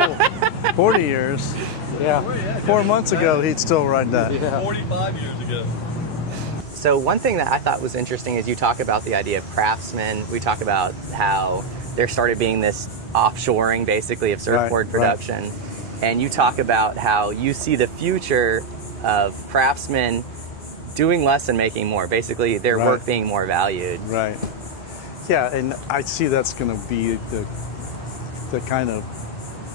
Oh, 40 years. Yeah. 4 months ago, he'd still ride that. Yeah. 45 years ago. So one thing that I thought was interesting is you talk about the idea of craftsmen. We talk about how there started being this offshoring, basically, of surfboard production. And you talk about how you see the future of craftsmen doing less and making more. Basically, their work being more valued. Right. Yeah, and I see that's going to be the kind of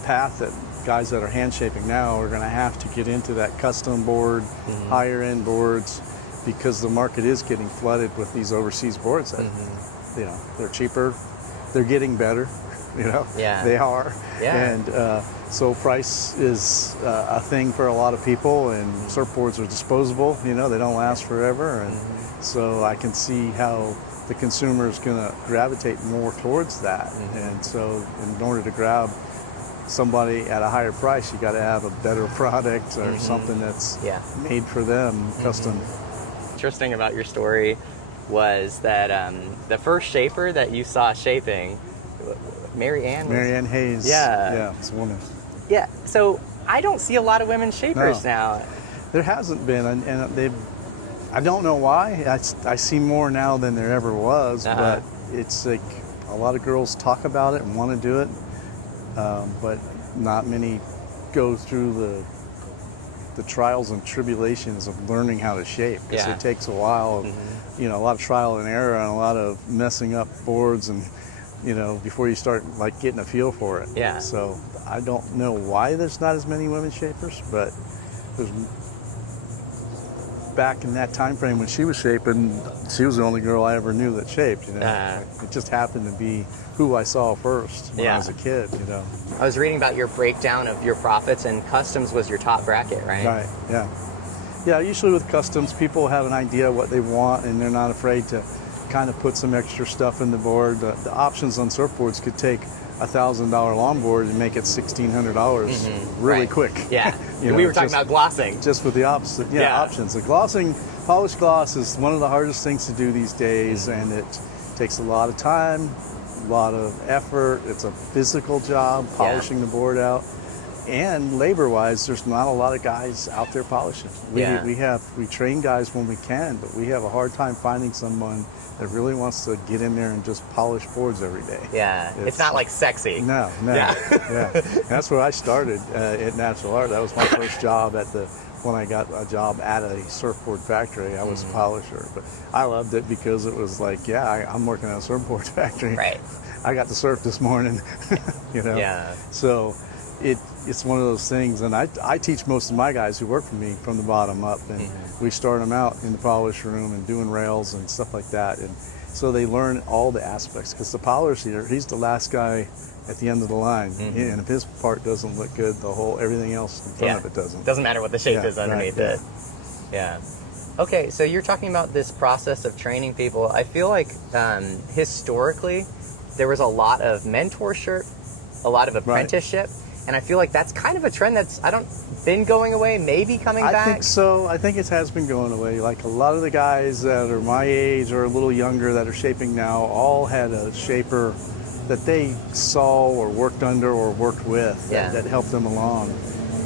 path that guys that are hand shaping now are going to have to get into, that custom board, higher end boards, because the market is getting flooded with these overseas boards that, you know, they're cheaper, they're getting better, you know, they are. And so price is a thing for a lot of people, and surfboards are disposable, you know, they don't last forever. And so I can see how the consumer is going to gravitate more towards that. And so in order to grab somebody at a higher price, you got to have a better product or something that's made for them, custom. Interesting about your story was that the first shaper that you saw shaping, Mary Ann Hayes. Yeah, it's a woman. Yeah, so I don't see a lot of women shapers now. There hasn't been, and they've. I don't know why. I see more now than there ever was, but it's like a lot of girls talk about it and want to do it, but not many go through the trials and tribulations of learning how to shape. Because it takes a while, you know, a lot of trial and error and a lot of messing up boards, and you know, before you start like getting a feel for it. Yeah. So I don't know why there's not as many women shapers, but there's. Back in that time frame when she was shaping, she was the only girl I ever knew that shaped, you know. It just happened to be who I saw first when I was a kid, you know. I was reading about your breakdown of your profits, and customs was your top bracket, right? Right, yeah. Yeah, usually with customs, people have an idea what they want, and they're not afraid to kind of put some extra stuff in the board. The options on surfboards could take $1,000 longboard and make it $1,600 really quick. Yeah, you know, we were talking about glossing. Just with the options. The glossing, polished gloss is one of the hardest things to do these days, and it takes a lot of time, a lot of effort. It's a physical job, polishing the board out. And labor-wise, there's not a lot of guys out there polishing. We train guys when we can, but we have a hard time finding someone that really wants to get in there and just polish boards every day. Yeah, it's not like sexy. No. That's where I started at Natural Art. That was my first job when I got a job at a surfboard factory. I was a polisher, but I loved it because it was like, I'm working at a surfboard factory. Right. I got to surf this morning, you know. Yeah. So it's one of those things, and I teach most of my guys who work for me from the bottom up, and we start them out in the polish room and doing rails and stuff like that, and so they learn all the aspects, because the polisher, he's the last guy at the end of the line, and if his part doesn't look good, everything else in front of it doesn't. Doesn't matter what the shape is underneath it. Yeah. Okay, so you're talking about this process of training people. I feel like historically there was a lot of mentorship, a lot of apprenticeship. And I feel like that's kind of a trend that's been going away, maybe coming back. I think so. I think it has been going away. Like a lot of the guys that are my age or a little younger that are shaping now all had a shaper that they saw or worked under or worked with that helped them along.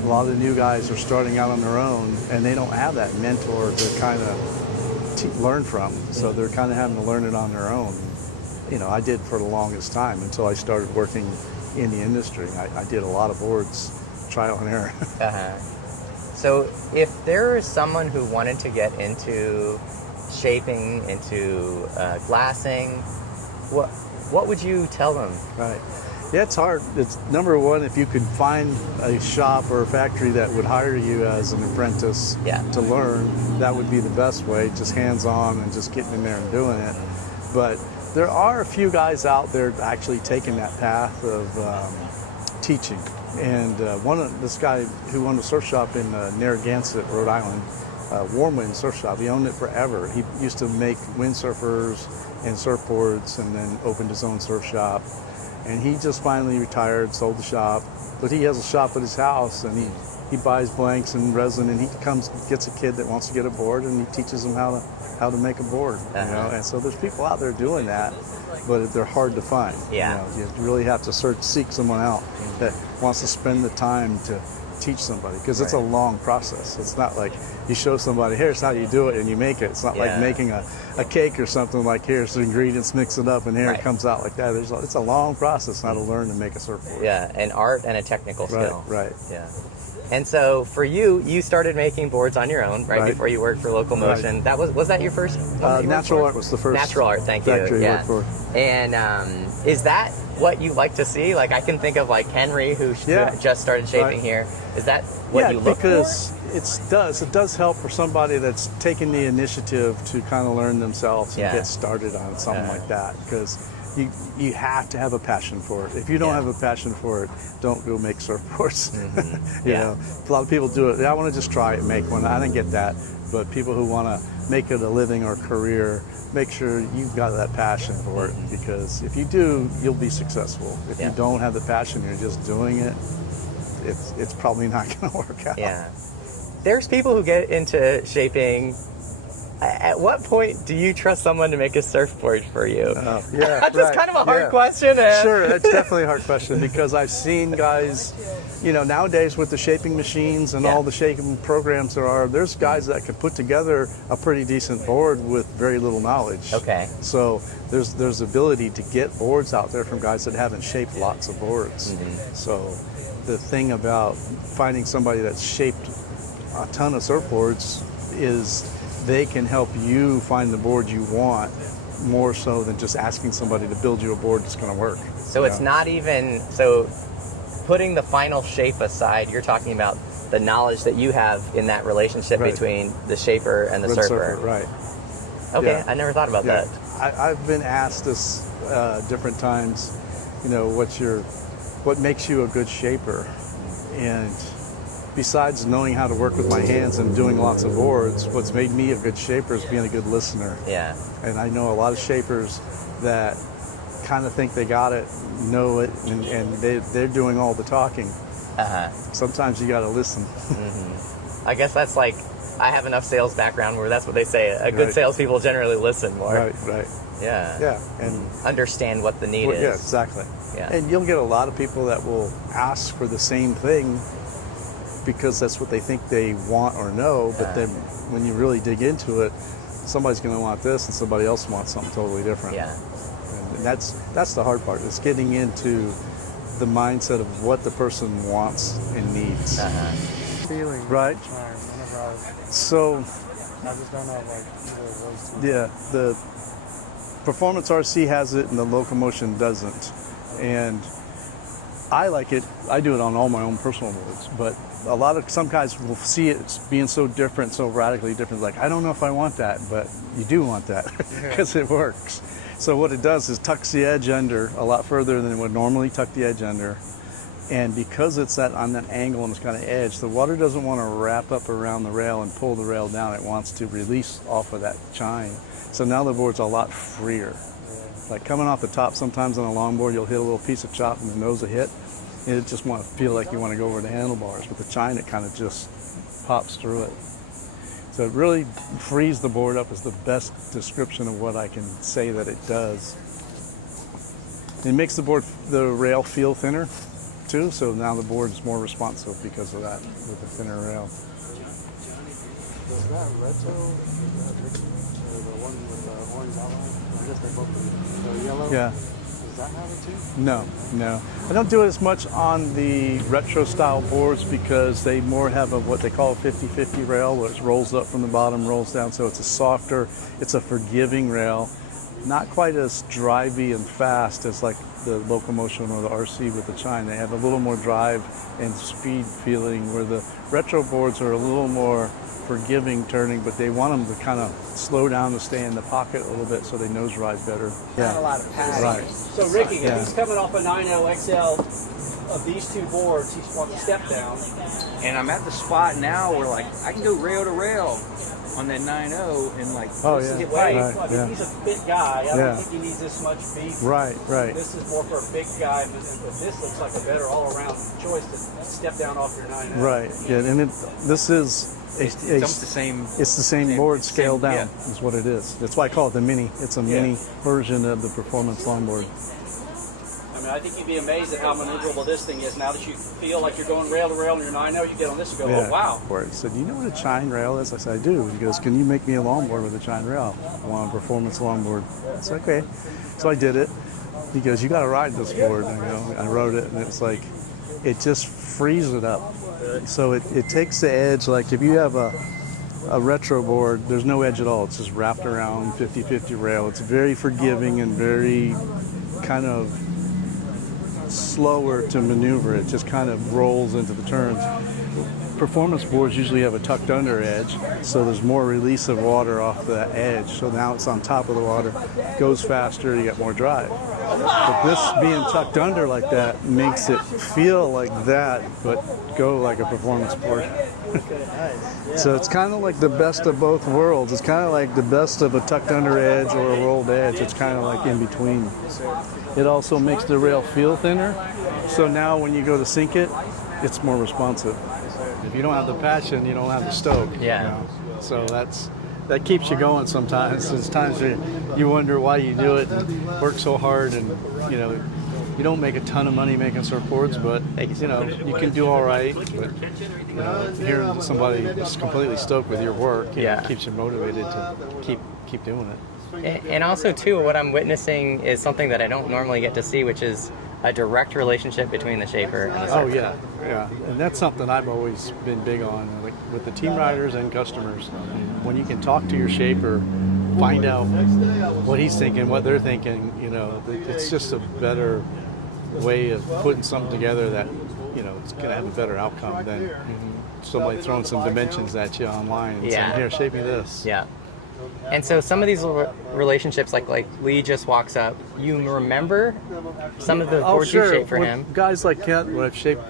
A lot of the new guys are starting out on their own, and they don't have that mentor to kind of learn from. So they're kind of having to learn it on their own. You know, I did for the longest time until I started working in the industry. I did a lot of boards, trial and error. So if there is someone who wanted to get into shaping, into glassing, what would you tell them? Right. Yeah, it's hard. It's number one, if you could find a shop or a factory that would hire you as an apprentice to learn, that would be the best way, just hands-on and just getting in there and doing it. But there are a few guys out there actually taking that path of teaching. And this guy who owned a surf shop in Narragansett, Rhode Island, Warm Wind Surf Shop, he owned it forever. He used to make windsurfers and surfboards, and then opened his own surf shop. And he just finally retired, sold the shop. But he has a shop at his house, and he buys blanks and resin, and he gets a kid that wants to get a board, and he teaches them how to make a board. You know, and so there's people out there doing that, but they're hard to find. Yeah. You know, you really have to seek someone out that wants to spend the time to teach somebody, because it's a long process. It's not like you show somebody, here's how you do it, and you make it. It's not like making a cake or something, like here's the ingredients, mix it up, and here it comes out like that. It's a long process now to learn to make a surfboard. Yeah, an art and a technical skill. Right. Yeah. And so for you started making boards on your own, right? Before you worked for Local Motion. That was that your first? Natural Art was the first. Natural Art, thank you. Factory Yeah. worked for. And is that what you like to see? Like I can think of like Henry, who just started shaping here. Is that what you look for? Because it does help for somebody that's taking the initiative to kind of learn themselves and get started on something like that. Because you have to have a passion for it. If you don't have a passion for it, don't go make surfboards. You know, a lot of people do it. I want to just try it and make one. I didn't get that, but people who want to make it a living or career, make sure you've got that passion for it, because if you do, you'll be successful. If you don't have the passion, you're just doing it, it's probably not going to work out. Yeah. There's people who get into shaping. At what point do you trust someone to make a surfboard for you? That's kind of a hard question. Sure, it's definitely a hard question, because I've seen guys, you know, nowadays with the shaping machines and all the shaping programs there's guys that can put together a pretty decent board with very little knowledge. Okay. So there's ability to get boards out there from guys that haven't shaped lots of boards. So the thing about finding somebody that's shaped a ton of surfboards is they can help you find the board you want, more so than just asking somebody to build you a board that's going to work. So it's not even, putting the final shape aside, you're talking about the knowledge that you have in that relationship between the shaper and the surfer. Right. Okay, I never thought about that. I've been asked this different times, you know, what makes you a good shaper? And besides knowing how to work with my hands and doing lots of boards, what's made me a good shaper is being a good listener. Yeah. And I know a lot of shapers that kind of think they got it, know it, and they're doing all the talking. Sometimes you got to listen. I guess that's like, I have enough sales background where that's what they say. A good salespeople generally listen more. Right. Yeah. And understand what the need is. Yeah, exactly. Yeah. And you'll get a lot of people that will ask for the same thing because that's what they think they want or know, but then when you really dig into it, somebody's going to want this and somebody else wants something totally different. Yeah. And that's the hard part. It's getting into the mindset of what the person wants and needs. Feeling Right. whenever So I just don't know, like, either of those two. yeah, the Performance RC has it and the Locomotion doesn't. And I like it. I do it on all my own personal boards, but some guys will see it being so different, so radically different. Like, I don't know if I want that, but you do want that because it works. So what it does is tucks the edge under a lot further than it would normally tuck the edge under. And because it's on that angle and it's got an edge, the water doesn't want to wrap up around the rail and pull the rail down. It wants to release off of that chine. So now the board's a lot freer. Like coming off the top, sometimes on a longboard, you'll hit a little piece of chop and the nose will hit. And it just want to feel like you want to go over the handlebars. With the chine, it kind of just pops through it. So it really frees the board up is the best description of what I can say that it does. It makes the rail feel thinner too, so now the board is more responsive because of that, with the thinner rail. Does that retro, or the one with the orange outline, I guess they both the yellow? Yeah. Does that have it too? No. I don't do it as much on the retro style boards because they more have what they call a 50-50 rail, where it rolls up from the bottom, rolls down, so it's it's a forgiving rail. Not quite as drivey and fast as like the Locomotion or the RC with the chine. They have a little more drive and speed feeling, where the retro boards are a little more forgiving turning, but they want them to kind of slow down to stay in the pocket a little bit so they nose ride better. Not a lot of padding. Right. So Ricky, if he's coming off a 9.0 XL of these two boards, he's wanting to step down. And I'm at the spot now where, like, I can go rail to rail on that 9.0 and like Oh, this is yeah. the Well, pipe. Right, look, yeah. he's a fit guy. I Yeah. don't think he needs this much beef. Right, right. This is more for a big guy, but this looks like a better all-around choice to step down off your 9.0. Right. Yeah, and this is It's almost the same. it's the same board same- scaled down yeah. is what it is. That's why I call it the mini. It's a mini version of the performance longboard. I mean, I think you'd be amazed at how maneuverable this thing is. Now that you feel like you're going rail to rail on your 9.0, you get on this and go, oh, wow. He said, "Do you know what a chine rail is?" I said, "I do." He goes, "Can you make me a longboard with a chine rail? I want a performance longboard." I said, "Okay." So I did it. He goes, "You got to ride this board." And I rode it, and it's like, it just frees it up. So it takes the edge. Like if you have a retro board, there's no edge at all. It's just wrapped around 50-50 rail. It's very forgiving and very kind of slower to maneuver. It just kind of rolls into the turns. Performance boards usually have a tucked under edge, so there's more release of water off the edge. So now it's on top of the water, goes faster, you get more drive. But this being tucked under like that makes it feel like that, but go like a performance board. So it's kind of like the best of both worlds. It's kind of like the best of a tucked under edge or a rolled edge. It's kind of like in between. It also makes the rail feel thinner. So now when you go to sink it, it's more responsive. If you don't have the passion, you don't have the stoke. Yeah. So that keeps you going sometimes. There's times you wonder why you do it and work so hard, and you don't make a ton of money making surfboards, but you can do all right. But hearing somebody is completely stoked with your work, it keeps you motivated to keep doing it. And also, too, what I'm witnessing is something that I don't normally get to see, which is a direct relationship between the shaper and the surfer. Oh, yeah. And that's something I've always been big on, like with the team riders and customers. When you can talk to your shaper, find out what he's thinking, what they're thinking, it's just a better way of putting something together that, it's going to have a better outcome than somebody throwing some dimensions at you online and saying, here, shape me this. Yeah. And so some of these relationships, like Lee just walks up, you remember some of the boards you shaped for him. Guys like Kent, who I've shaped,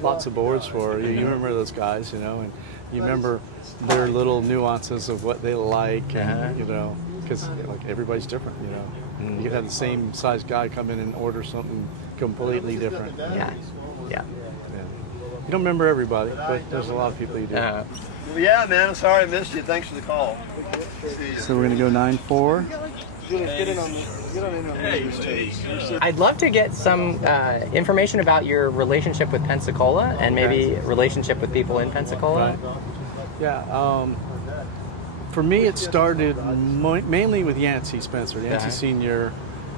lots of boards for, you remember those guys, and you remember their little nuances of what they like, and, because like everybody's different, You could have the same size guy come in and order something completely different. Yeah. You don't remember everybody, but there's a lot of people you do. Well, yeah, man. I'm sorry I missed you. Thanks for the call. So we're going to go 9-4. Get in on this. I'd love to get some information about your relationship with Pensacola and maybe relationship with people in Pensacola. Right. Yeah. For me, it started mainly with Yancey Spencer. Yancey Sr.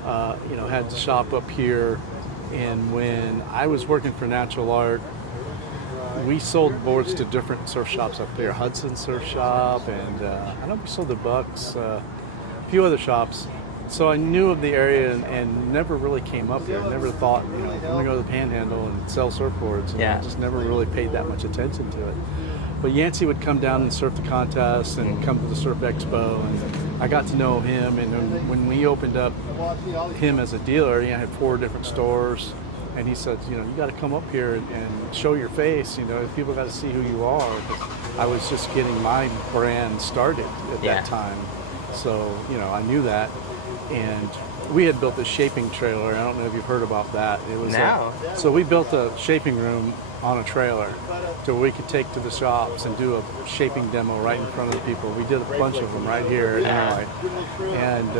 Had the shop up here, and when I was working for Natural Art, we sold boards to different surf shops up there. Hudson Surf Shop, and I know we sold to Bucks, a few other shops. So I knew of the area and never really came up here. Never thought, I'm going to go to the Panhandle and sell surfboards. And I just never really paid that much attention to it. But Yancey would come down and surf the contest and come to the Surf Expo, and I got to know him. And when we opened up him as a dealer, he had 4 different stores. And he said, you got to come up here and show your face. People got to see who you are. I was just getting my brand started at that time. So, I knew that. And we had built a shaping trailer. I don't know if you've heard about that. It was so we built a shaping room on a trailer so we could take to the shops and do a shaping demo right in front of the people. We did a bunch of them right here at Illinois. And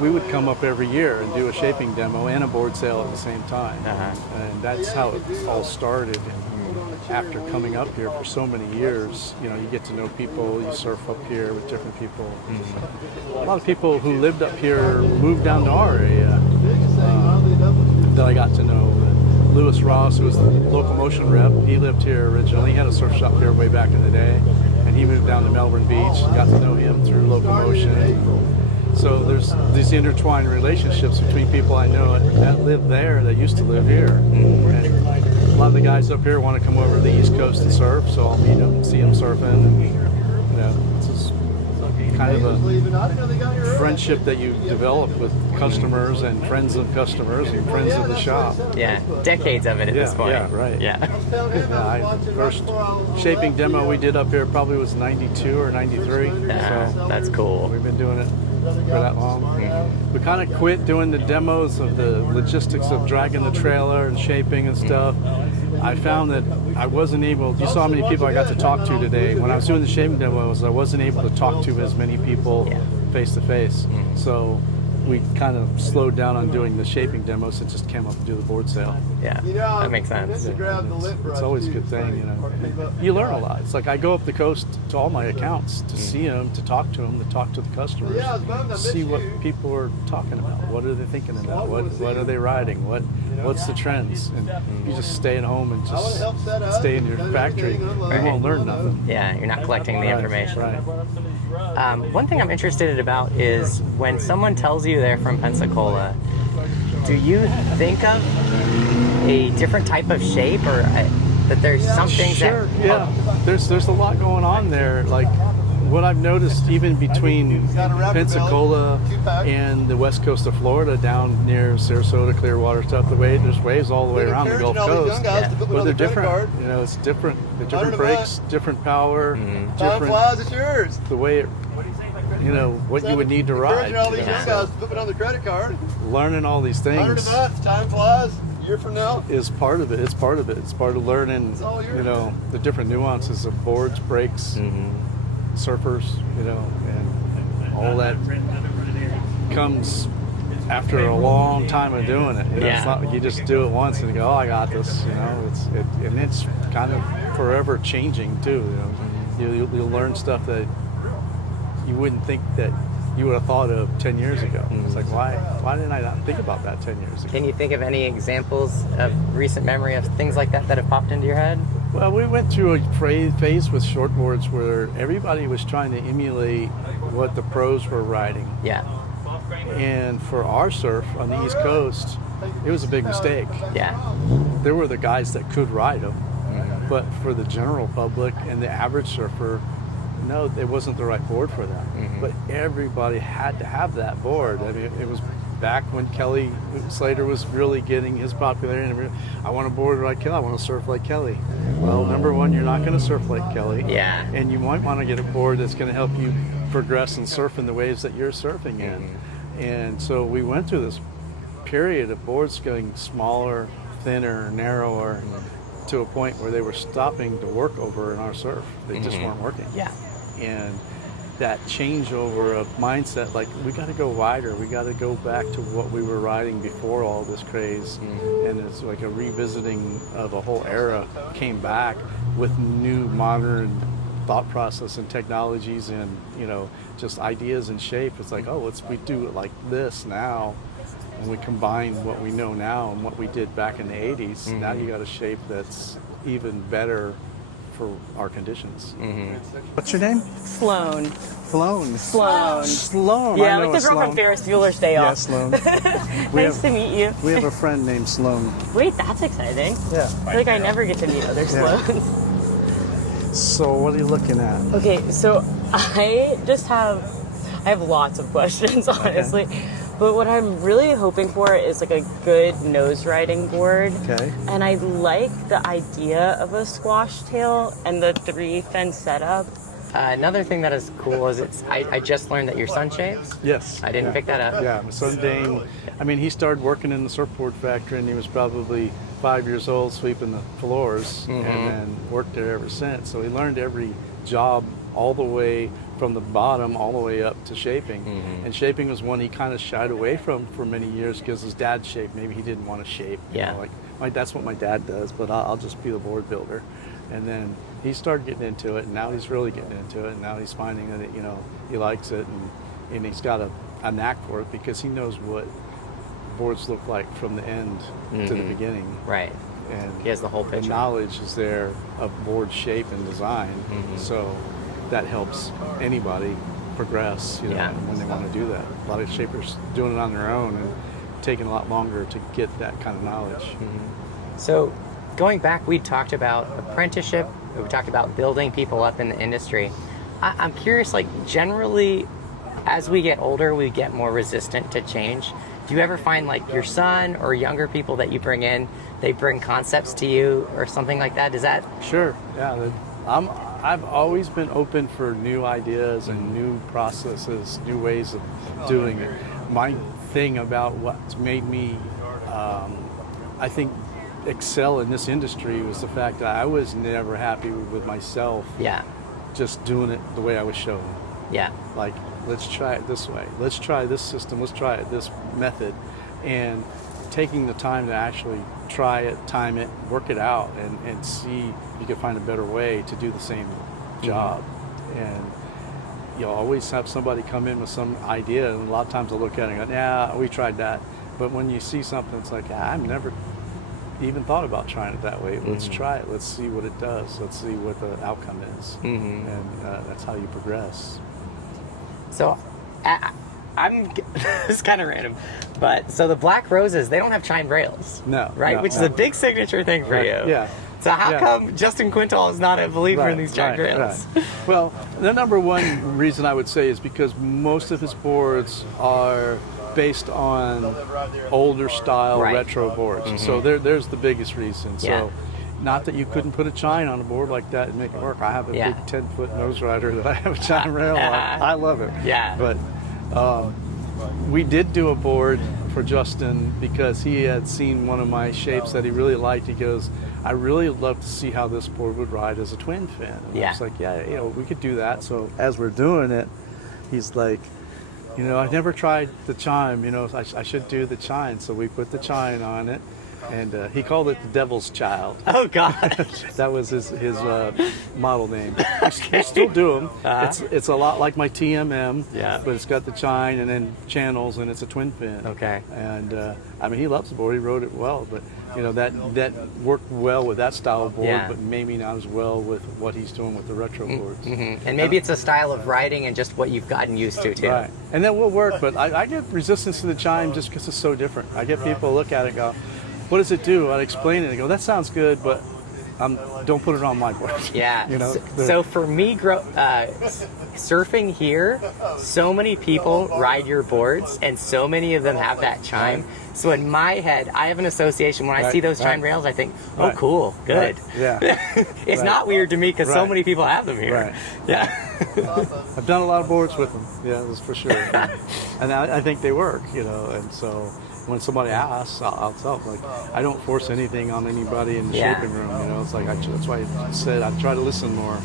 we would come up every year and do a shaping demo and a board sale at the same time. And that's how it all started. After coming up here for so many years, you get to know people, you surf up here with different people. A lot of people who lived up here moved down to our area that I got to know. Lewis Ross, who was the locomotion rep, he lived here originally. He had a surf shop here way back in the day, and he moved down to Melbourne Beach. Got to know him through locomotion. So there's these intertwined relationships between people I know that live there that used to live here. And a lot of the guys up here want to come over to the East Coast and surf, so I'll meet them, see them surfing, and it's just kind of a Leaving. I didn't know they got here early. friendship that you develop with customers and friends of customers and friends of the shop. Yeah, decades of it at this point. Yeah, right. Yeah. First shaping demo we did up here probably was 92 or 93. So That's cool. we've been doing it for that long. We kind of quit doing the demos of the logistics of dragging the trailer and shaping and stuff. I found that I wasn't able, you saw how many people I got to talk to today. When I was doing the shaping demos, I wasn't able to talk to as many people face to face. So we kind of slowed down on doing the shaping demos and just came up and do the board sale. Yeah, that makes sense. It's always a good thing, you know. You learn a lot. It's like I go up the coast to all my accounts to see them, to talk to them, to talk to the customers, see what people are talking about. What are they thinking about? What are they riding? What's the trends? And you just stay at home and just stay in your factory. You won't learn nothing. Yeah, you're not collecting the information. Right. One thing I'm interested about is when someone tells you they're from Pensacola, do you think of a different type of shape, or that there's some things Sure, that... yeah. There's a lot going on there. Like what I've noticed even between Pensacola and the west coast of Florida down near Sarasota, Clearwater stuff, there's waves all the way around the Gulf Coast. But they're different. You know, it's different. The different brakes, different power, Time different flies, it's yours. the way it, you know, what you would need to ride. Encouraging all these young guys to put it on the credit card. Learning all these 100 things a month, time flies. A year from now. is part of it. It's part of it. It's part of learning, you know, the different nuances of boards, brakes, surfers, you know, and all that comes after a long time of doing it. You know, it's not like you just do it once and you go, oh, I got this. You know, and it's kind of forever changing too. You know, you'll learn stuff that you wouldn't think that you would have thought of 10 years ago. It's like, why didn't I not think about that 10 years ago? Can you think of any examples of recent memory of things like that have popped into your head? Well, we went through a phase with shortboards where everybody was trying to emulate what the pros were riding. Yeah. And for our surf on the East Coast, it was a big mistake. Yeah. There were the guys that could ride them, but for the general public and the average surfer, no, it wasn't the right board for them. But everybody had to have that board. I mean, it was back when Kelly Slater was really getting his popularity. And I want to board like Kelly. I want to surf like Kelly. Well, number one, you're not going to surf like Kelly. Yeah. And you might want to get a board that's going to help you progress and surf in the waves that you're surfing in. And so we went through this period of boards getting smaller, thinner, narrower, to a point where they were stopping to work over in our surf. They just weren't working. Yeah. And that changeover of mindset, like we got to go wider, we got to go back to what we were riding before all this craze, and it's like a revisiting of a whole era came back with new modern thought process and technologies and, you know, just ideas and shape. It's like, oh, we do it like this now, and we combine what we know now and what we did back in the 80s. Now you got a shape that's even better for our conditions. What's your name? Sloan. Sloan. Sloan. Sloan. Yeah, I know like the a girl from Sloan. Ferris Bueller's Day Yeah, Off. Sloan. Nice to meet you. We have a friend named Sloan. Wait, that's exciting. Yeah. I feel like I never get to meet other Yeah. Sloans. So what are you looking at? Okay, so I have lots of questions, honestly. But what I'm really hoping for is like a good nose riding board. Okay. And I like the idea of a squash tail and the 3-fin setup. Another thing that is cool is I just learned that your son shaves. Yes. I didn't pick that up. Yeah, my son Dane, I mean, he started working in the surfboard factory and he was probably 5 years old sweeping the floors and then worked there ever since. So he learned every job all the way from the bottom all the way up to shaping. And shaping was one he kind of shied away from for many years because his dad shaped. Maybe he didn't want to shape. You know, like that's what my dad does, but I'll just be the board builder. And then he started getting into it, and now he's really getting into it, and now he's finding that it, you know, he likes it, and he's got a knack for it because he knows what boards look like from the end to the beginning. Right. And he has the whole picture. The knowledge is there of board shape and design, so that helps anybody progress, you know, when they want to do that. A lot of shapers doing it on their own and taking a lot longer to get that kind of knowledge. So going back, we talked about apprenticeship, we talked about building people up in the industry. I'm curious, like generally, as we get older, we get more resistant to change. Do you ever find like your son or younger people that you bring in, they bring concepts to you or something like that? Does that? Sure. Yeah. I've always been open for new ideas and new processes, new ways of doing it. My thing about what's made me, I think, excel in this industry was the fact that I was never happy with myself. Yeah. Just doing it the way I was shown. Yeah. Like, let's try it this way. Let's try this system. Let's try it this method. And taking the time to actually try it, time it, work it out, and see if you can find a better way to do the same job. And you'll always have somebody come in with some idea, and a lot of times they'll look at it and go, yeah, we tried that. But when you see something, it's like, I've never even thought about trying it that way. Let's try it. Let's see what it does. Let's see what the outcome is. And that's how you progress. So, I'm it's kind of random, but so the Black Roses, they don't have chimed rails. No. Right? No, Which no. is a big signature thing for you. Yeah. So how Yeah. come Justin Quintal is not a believer in these chimed rails? Right. Well, the number one reason I would say is because most of his boards are based on older style Right. retro boards. So there's the biggest reason. Yeah. So not that you couldn't put a chine on a board like that and make it work. I have a Yeah. big 10-foot nose rider that I have a chine rail on. I love it. Yeah. But we did do a board for Justin because he had seen one of my shapes that he really liked. He goes, I really love to see how this board would ride as a twin fin. And I was like, yeah, we could do that. So as we're doing it, he's like, I never tried the chime, I should do the chine. So we put the chine on it, and he called it the Devil's Child. Oh God. That was his model name. We still do them. It's a lot like my TMM, Yeah. but it's got the chine and then channels, and it's a twin fin. Okay. And he loves the board. He rode it well, but that worked well with that style of board, Yeah. but maybe not as well with what he's doing with the retro boards. And maybe it's a style of riding and just what you've gotten used to too. Right. And that will work, but I get resistance to the chime just because it's so different. I get people look at it and go, what does it do? I explain it and go, that sounds good, but don't put it on my board. Yeah. So for me, surfing here, so many people ride your boards, and so many of them have that chime. So in my head, I have an association. When I see those chime rails, I think, oh, cool, good. Right. Yeah. It's not weird to me because so Right. many people have them here. Right. Yeah. I've done a lot of boards with them. Yeah, that's for sure. And I think they work, and so when somebody asks, I'll tell them, I don't force anything on anybody in the Yeah. shaping room, it's like, that's why I said I try to listen more,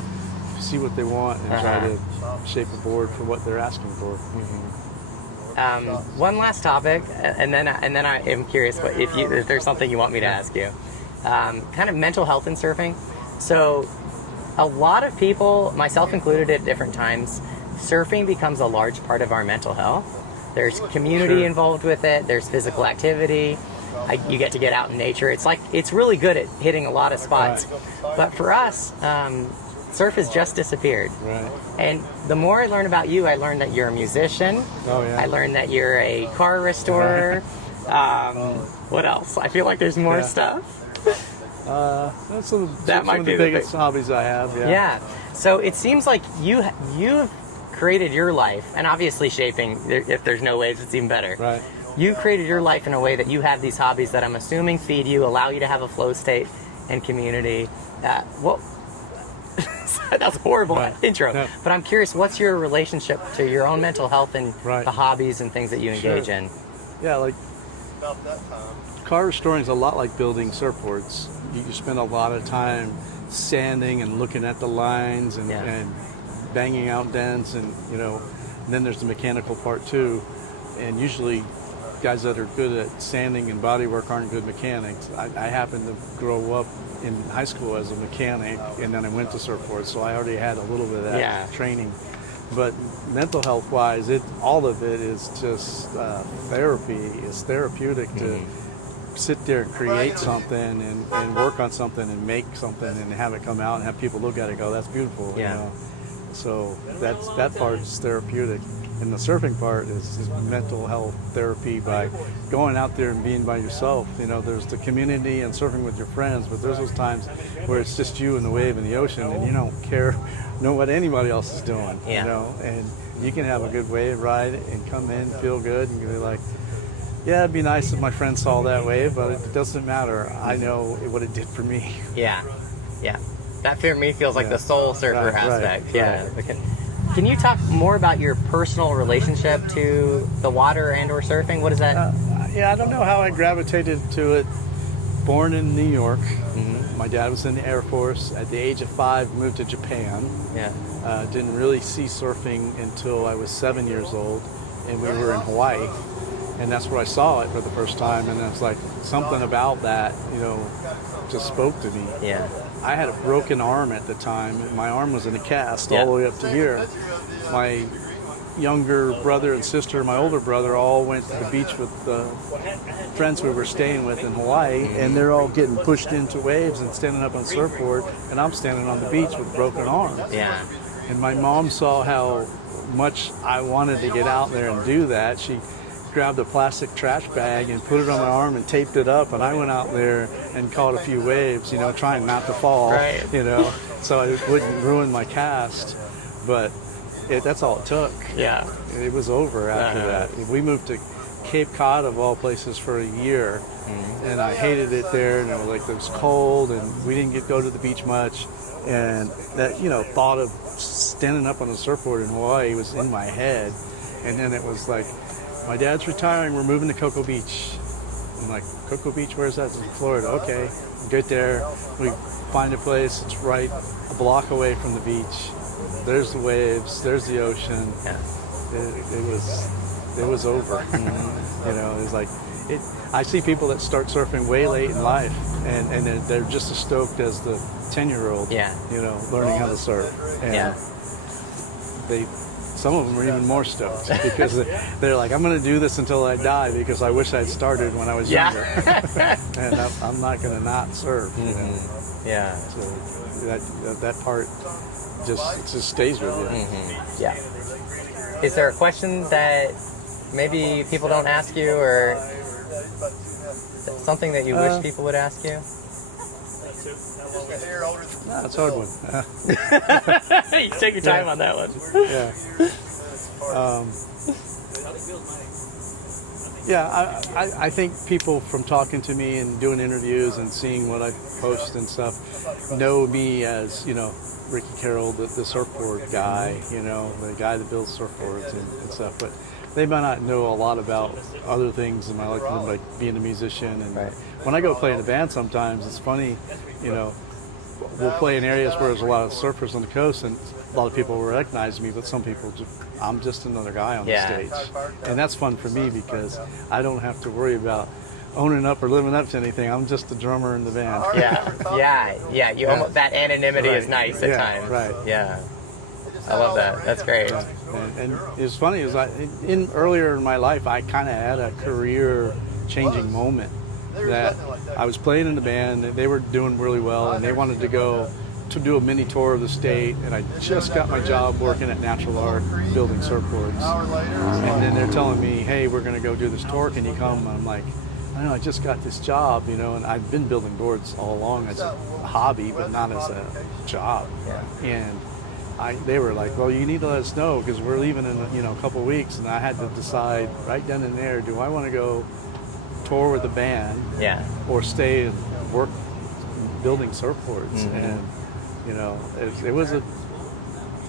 see what they want, and try to shape a board for what they're asking for. One last topic, and then I am curious if there's something you want me to ask you. Kind of mental health in surfing. So, a lot of people, myself included, at different times, surfing becomes a large part of our mental health. There's community involved with it. There's physical activity. You get to get out in nature. It's really good at hitting a lot of spots. But for us, surf has just disappeared. Right. And the more I learn about you, I learned that you're a musician. Oh, yeah. I learned that you're a car restorer. What else? I feel like there's more stuff. That's some of might the be biggest hobbies I have. Yeah. So it seems like you've created your life, and obviously shaping, if there's no waves, it's even better. Right. You created your life in a way that you have these hobbies that I'm assuming feed you, allow you to have a flow state and community. That's a horrible intro. No. But I'm curious, what's your relationship to your own mental health and the hobbies and things that you engage in? Yeah, like car restoring is a lot like building surfboards. You spend a lot of time sanding and looking at the lines and banging out dents, and then there's the mechanical part too. And usually guys that are good at sanding and bodywork aren't good mechanics. I happened to grow up in high school as a mechanic, and then I went to surfboards, so I already had a little bit of that training. But mental health wise, all of it is just therapy. It's therapeutic to sit there and create something and work on something and make something and have it come out and have people look at it and go, that's beautiful. Yeah. So that part is therapeutic. And the surfing part is mental health therapy by going out there and being by yourself. You know, there's the community and surfing with your friends, but there's those times where it's just you and the wave and the ocean, and you don't know what anybody else is doing. Yeah. You know, and you can have a good wave ride and come in, feel good, and be like, yeah, it'd be nice if my friend saw that wave, but it doesn't matter. I know what it did for me. Yeah. That for me feels like Yeah. the soul surfer Right, aspect. right, Yeah. right. Okay. Can you talk more about your personal relationship to the water and or surfing? What is that? Yeah, I don't know how I gravitated to it. Born in New York. My dad was in the Air Force. At the age of 5, moved to Japan. Yeah. Didn't really see surfing until I was 7 years old, and we were in Hawaii. And that's where I saw it for the first time, and it's like something about that, you know, just spoke to me. Yeah. I had a broken arm at the time. My arm was in a cast all the way up to here. My younger brother and sister, my older brother, all went to the beach with the friends we were staying with in Hawaii, and they're all getting pushed into waves and standing up on surfboard, and I'm standing on the beach with broken arms. Yeah. And my mom saw how much I wanted to get out there and do that. She grabbed a plastic trash bag and put it on my arm and taped it up, and I went out there and caught a few waves, you know, trying not to fall, Right. you know, so it wouldn't ruin my cast. But that's all it took. Yeah. It was over after that. We moved to Cape Cod, of all places, for a year, and I hated it there, and it was cold, and we didn't go to the beach much, and that, you know, thought of standing up on a surfboard in Hawaii was in my head. And then it was like, my dad's retiring, we're moving to Cocoa Beach. I'm like, Cocoa Beach, where's that? It's in Florida. Okay, get there, we find a place, it's right a block away from the beach. There's the waves, there's the ocean. Yeah. It was over. You know, it's like, I see people that start surfing way late in life, and they're just as stoked as the 10-year-old, Yeah. you know, learning how to surf. And Yeah. some of them are even more stoked because they're like, I'm going to do this until I die because I wish I'd started when I was Yeah. younger. And I'm not going to not surf. You know? Yeah. So that part just stays with you. Yeah. Is there a question that maybe people don't ask you, or something that you wish people would ask you? No, it's a hard one. You take your time on that one. Yeah. I think people from talking to me and doing interviews and seeing what I post and stuff know me as, you know, Ricky Carroll, the surfboard guy, you know, the guy that builds surfboards and stuff. But they might not know a lot about other things in my life, like being a musician. And when I go play in a band sometimes, it's funny, you know, we'll play in areas where there's a lot of surfers on the coast, and a lot of people will recognize me, but some people I'm just another guy on the stage. And that's fun for me because I don't have to worry about owning up or living up to anything. I'm just the drummer in the band. Yeah. You almost, that anonymity is nice at times. Right. Yeah. I love that. That's great. And it's funny, earlier in my life, I kind of had a career-changing moment that I was playing in the band, and they were doing really well, and they wanted to go to do a mini tour of the state, and I just got my job working at Natural Art building surfboards. And then they're telling me, hey, we're going to go do this tour, can you come? And I'm like, I don't know, I just got this job, you know, and I've been building boards all along as a hobby, but not as a job. And they were like, well, you need to let us know because we're leaving in a couple of weeks. And I had to decide right then and there, do I want to go tour with the band or stay and work building surfboards? And, you know, it was a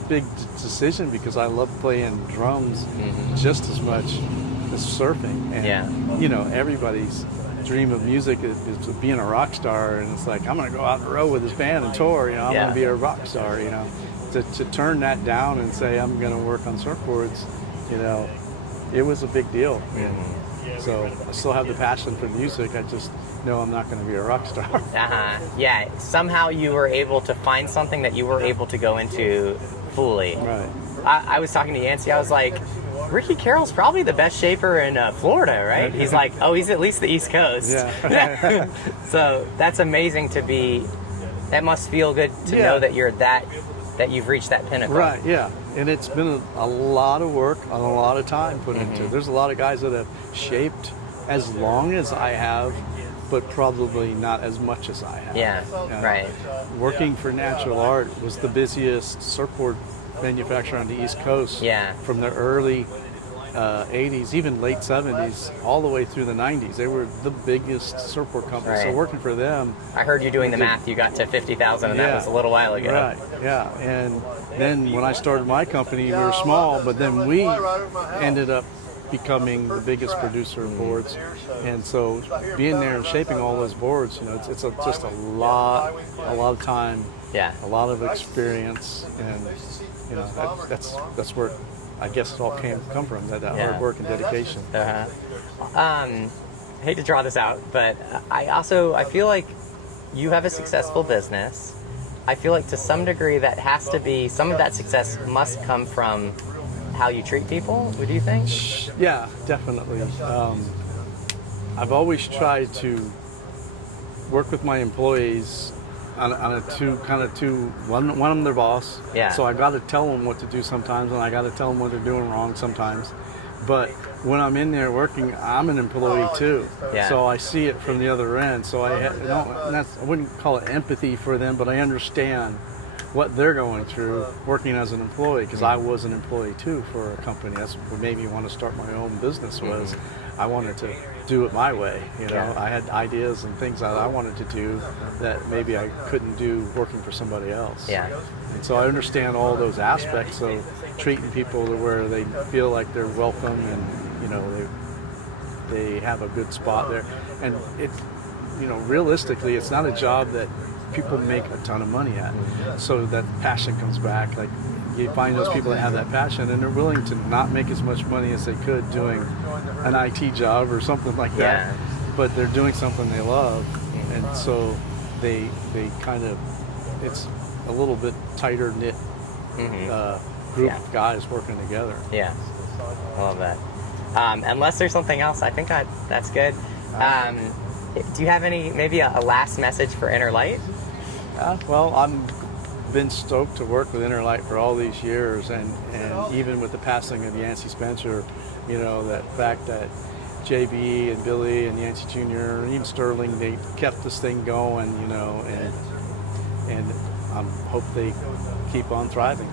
big decision because I love playing drums just as much as surfing. And, you know, everybody's dream of music is being a rock star. And it's like, I'm going to go out on the road with this band and tour, you know, I'm going to be a rock star, you know. To turn that down and say I'm going to work on surfboards, you know, it was a big deal. And so I still have the passion for music. I just know I'm not going to be a rock star. Yeah. Somehow you were able to find something that you were able to go into fully. Right. I was talking to Yancey. I was like, Ricky Carroll's probably the best shaper in Florida, right? He's like, oh, he's at least the East Coast. Yeah. So that's amazing to be. That must feel good to know that you're that that you've reached that pinnacle. Right, yeah. And it's been a lot of work and a lot of time put into it. There's a lot of guys that have shaped as long as I have, but probably not as much as I have. Yeah, right. Working for Natural Art was the busiest surfboard manufacturer on the East Coast. Yeah. From the early 80s, even late 70s, all the way through the 90s. They were the biggest surfboard company. Right. So working for them. I heard you doing the math. You got to 50,000, and that was a little while ago. Right, yeah. And then when I started my company, we were small, but then we ended up becoming the biggest producer of boards. And so being there and shaping all those boards, you know, it's just a lot of time, Yeah. a lot of experience, and you know that's where I guess it all come from, that Yeah. hard work and dedication. I hate to draw this out, but I feel like you have a successful business. I feel like to some degree that has to be, some of that success must come from how you treat people. What do you think? Yeah, definitely. I've always tried to work with my employees on a one of them their boss. Yeah. So I got to tell them what to do sometimes, and I got to tell them what they're doing wrong sometimes. But when I'm in there working, I'm an employee too. Yeah. So I see it from the other end. So I wouldn't call it empathy for them, but I understand what they're going through working as an employee, because I was an employee too for a company. That's what made me want to start my own business, was I wanted to do it my way. You know, Yeah. I had ideas and things that I wanted to do that maybe I couldn't do working for somebody else. Yeah. And so I understand all those aspects of treating people to where they feel like they're welcome, and you know they have a good spot there. And it's, you know, realistically, it's not a job that people make a ton of money at. So that passion comes back. Like, you find those people that have that passion, and they're willing to not make as much money as they could doing an IT job or something like that. Yeah. But they're doing something they love, and so they kind of, it's a little bit tighter knit group of guys working together. Yeah, I love that. Unless there's something else, I think that's good. Do you have maybe a last message for Inner Light? Well, I'm been stoked to work with Inner Light for all these years, and even with the passing of Yancey Spencer, you know, that fact that JB and Billy and Yancey Jr. and even Sterling, they kept this thing going, you know, and I hope they keep on thriving.